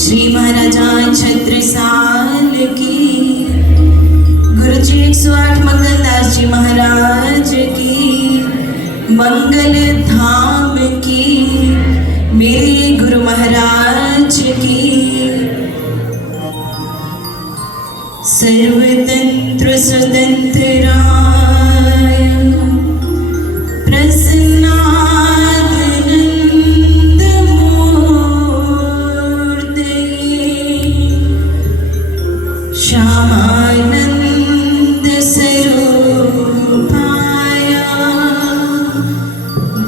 श्री महाराजा छत्रसाल की, गुरु जी 108 मंगलदास जी महाराज की, मंगल धाम की, मेरे गुरु महाराज की। सर्वतंत्र स्वतंत्राय प्रसन्नानंद श्यामानंद स्वरूपाय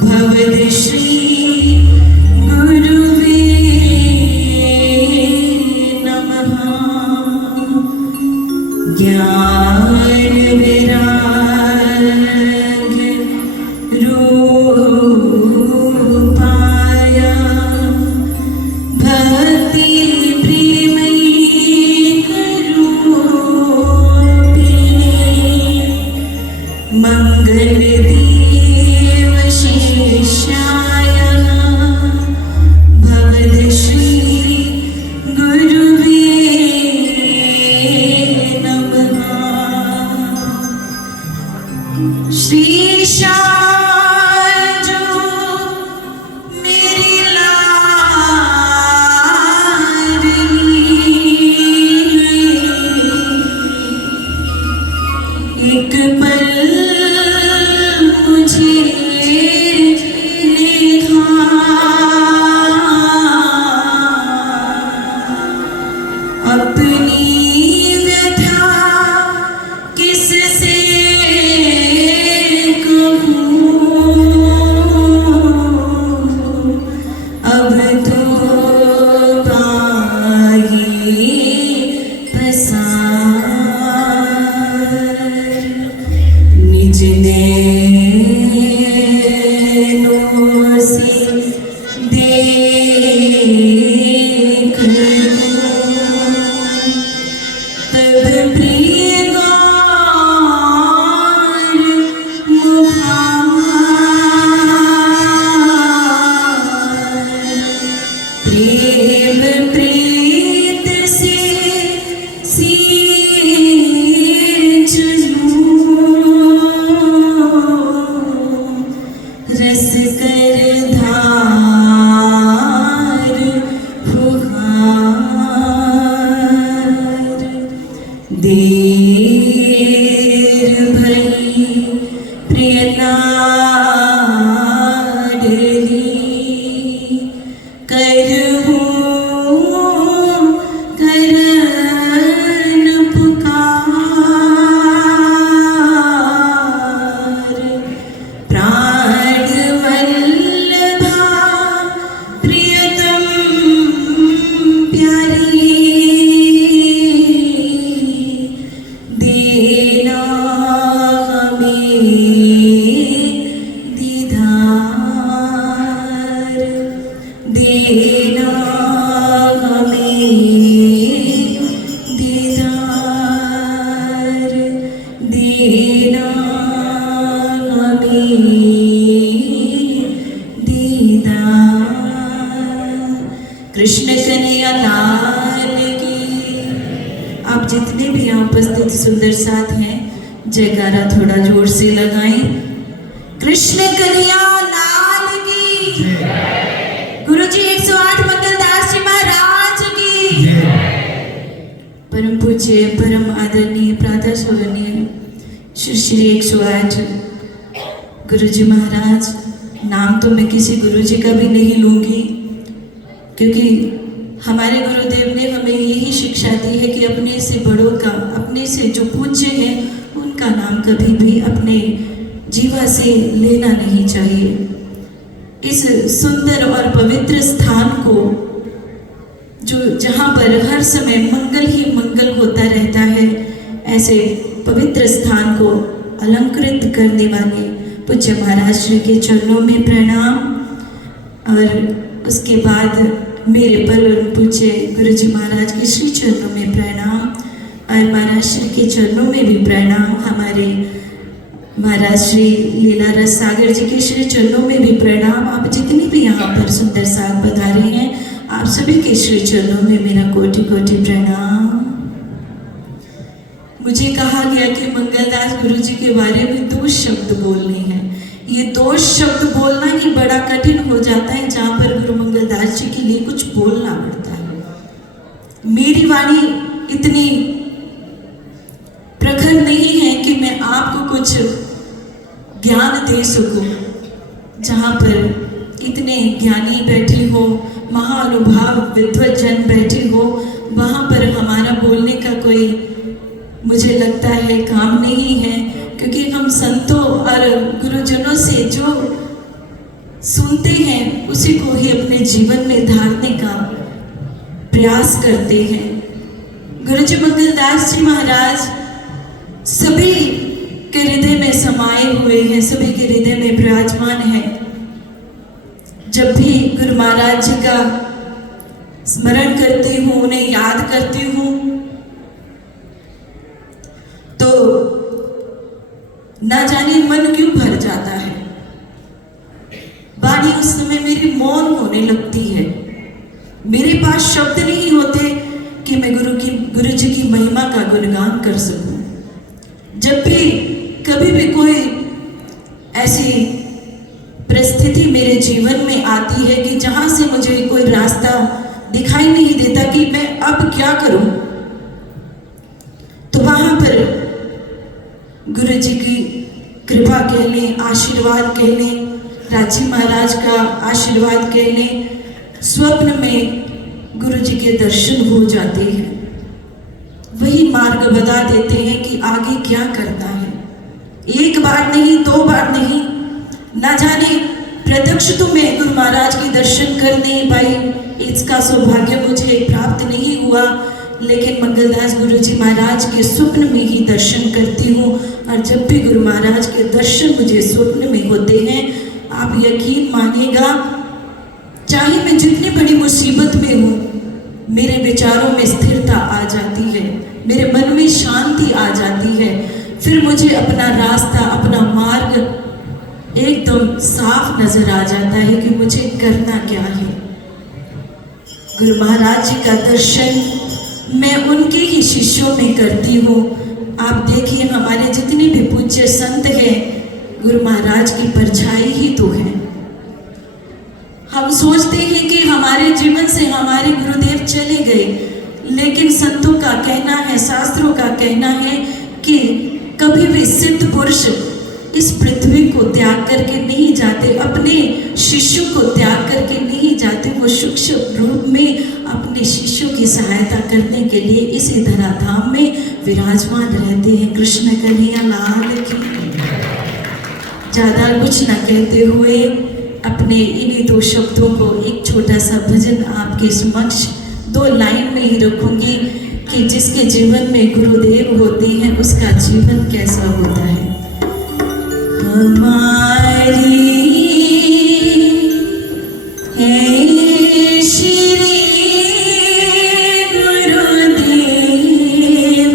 भवद श्री गुरुवे नमः। ज्ञान विराग रूपाय भक्ति मंगलदेव शेषाय भवद श्री गुरुवे नमः। श्रीशाय जो मेरी लाडली, एक पल अपनी व्यथा किससे कहूँ, अब तो पाही पसार। निज नैनों से देख तब प्रिय गौर मुखार, प्रेम प्रीत से सींच लूं, रस कर धार फुहार। देर भई प्रिय लाडली, करहूँ करन पुकार। प्राण वल्लभा प्रियतम प्यारी, देना हमें दीदार, देना हमें दीदार, देना हमें दीदार। कृष्ण कन्हैया लाल की। आप जितने भी यहाँ उपस्थित सुंदर साथ हैं, जयकारा थोड़ा जोर से लगाएं। कृष्ण कन्हैया लाल की, गुरु जी 108 मंगलदास जी महाराज की, परम पूज्य परम आदरणीय प्रातः स्मरणीय श्री 108 गुरु जी महाराज। नाम तो मैं किसी गुरु जी का भी नहीं लूंगी, क्योंकि हमारे गुरुदेव ने हमें यही शिक्षा दी है कि अपने से बड़ों का, अपने से जो पूज्य हैं उनका नाम कभी भी अपने जीवा से लेना नहीं चाहिए। इस सुंदर और पवित्र स्थान को, जो जहाँ पर हर समय मंगल ही मंगल होता रहता है, ऐसे पवित्र स्थान को अलंकृत करने वाले पूज्य महाराज श्री के चरणों में प्रणाम। और उसके बाद मेरे परम पूज्य गुरु जी महाराज के श्री चरणों में प्रणाम, और महाराज श्री के चरणों में भी प्रणाम। हमारे महाराज श्री लीला रस सागर जी के श्री चरणों में भी प्रणाम। आप जितने भी यहाँ पर सुंदर साथ बता रहे हैं, आप सभी के श्री चरणों में मेरा कोटि कोटि प्रणाम। मुझे कहा गया कि मंगलदास गुरु जी के बारे में 2 शब्द बोलने हैं। ये 2 शब्द बोलना ही बड़ा कठिन हो जाता है जहाँ पर गुरु मंगलदास जी के लिए कुछ बोलना पड़ता है। मेरी वाणी इतनी प्रखर नहीं है कि मैं आपको कुछ ज्ञान दे सकूं। जहाँ पर इतने ज्ञानी बैठे हो, महानुभाव विद्वत जन बैठे हो, वहाँ पर हमारा बोलने का कोई मुझे लगता है काम नहीं है, क्योंकि हम संतों और गुरुजनों से जो सुनते हैं उसी को ही अपने जीवन में ढालने का प्रयास करते हैं। गुरुजी मंगलदास जी महाराज सभी के हृदय में समाये हुए हैं, सभी के हृदय में विराजमान हैं। जब भी गुरु महाराज जी का स्मरण करती हूँ, उन्हें याद करती हूँ, तो ना जाने मन क्यों भर जाता है। वाणी उस समय मेरी मौन होने लगती है। मेरे पास शब्द नहीं होते कि मैं गुरु जी की महिमा का गुणगान कर सकूं। जब भी कभी भी कोई ऐसी परिस्थिति मेरे जीवन में आती है कि जहां से मुझे कोई रास्ता दिखाई नहीं देता कि मैं अब क्या करूं, तो वहां पर गुरु जी की कृपा कह लें, आशीर्वाद कह लें, राजी महाराज का आशीर्वाद कह लें, स्वप्न में गुरु जी के दर्शन हो जाते हैं। वही मार्ग बता देते हैं कि आगे क्या करना है। 1 बार नहीं, 2 बार नहीं, ना जाने प्रत्यक्ष तो मैं गुरु महाराज के दर्शन कर नहीं पाई, इसका सौभाग्य मुझे प्राप्त नहीं हुआ, लेकिन मंगलदास गुरु जी महाराज के स्वप्न में ही दर्शन करती हूँ। और जब भी गुरु महाराज के दर्शन मुझे स्वप्न में होते हैं, आप यकीन मानिएगा, चाहे मैं जितनी बड़ी मुसीबत में हूँ, मेरे विचारों में स्थिरता आ जाती है, मेरे मन में शांति आ जाती है। फिर मुझे अपना रास्ता, अपना मार्ग एकदम साफ नजर आ जाता है कि मुझे करना क्या है। गुरु महाराज जी का दर्शन मैं उनके ही शिष्यों में करती हूँ। आप देखिए, हमारे जितने भी पूज्य संत हैं, गुरु महाराज की परछाई ही तो है। हम सोचते हैं कि हमारे जीवन से हमारे गुरुदेव चले गए, लेकिन संतों का कहना है, शास्त्रों का कहना है कि कभी भी सिद्ध पुरुष इस पृथ्वी को त्याग करके नहीं जाते, अपने शिष्यों को त्याग करके नहीं जाते। वो सूक्ष्म रूप में अपने शिष्यों की सहायता करने के लिए इस धराधाम में विराजमान रहते हैं। कृष्ण कन्हैया लाल की। ज़्यादा कुछ न कहते हुए अपने इन्हीं 2 शब्दों को एक छोटा सा भजन आपके समक्ष 2 लाइन में ही रखूंगी कि जिसके जीवन में गुरुदेव होते हैं उसका जीवन कैसा होता है। हमारी है श्री गुरुदेव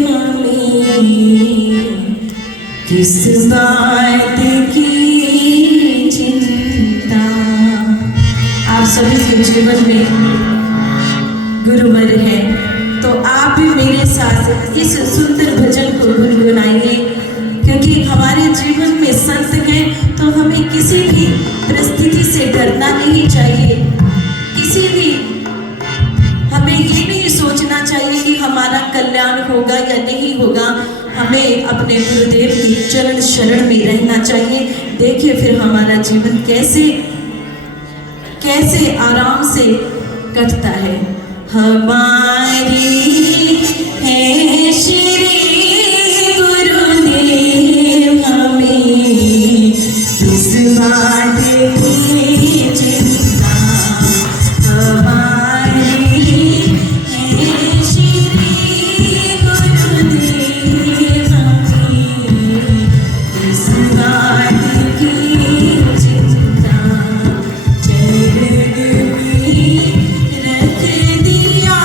हमें किस बात की चिंता। आप सभी के जीवन में गुरुवर है, तो आप भी मेरे साथ इस सुंदर भजन को गुनगुनाइए, क्योंकि हमारे जीवन में संत हैं तो हमें किसी भी परिस्थिति से डरना नहीं चाहिए। किसी भी हमें ये नहीं सोचना चाहिए कि हमारा कल्याण होगा या नहीं होगा। हमें अपने गुरुदेव की चरण शरण में रहना चाहिए। देखिए फिर हमारा जीवन कैसे कैसे आराम से कटता है। हमारी है श्री गुरुदेव हमें किस बात की चिंता। हमारी है श्री गुरुदेव हमें किस बात की चिंता। चरण में रख दिया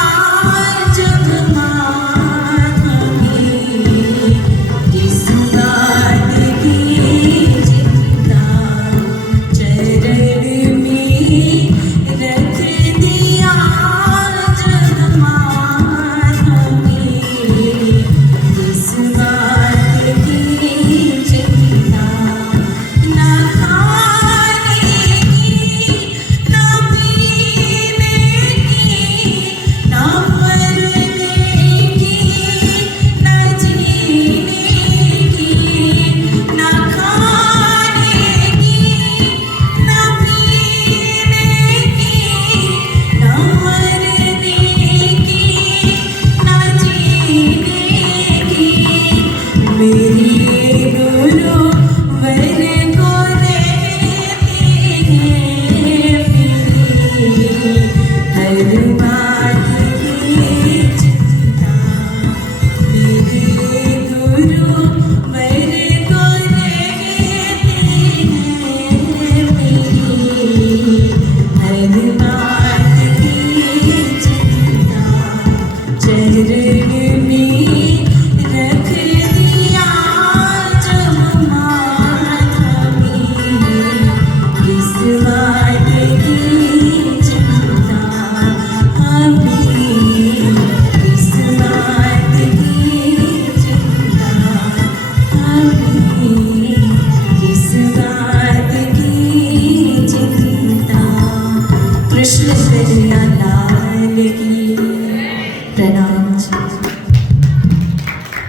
में रख दिया जब माथ में, इस बात की चिंता हमें, इस बात की चिंता हमें, इस बात की चिंता। कृष्ण हरे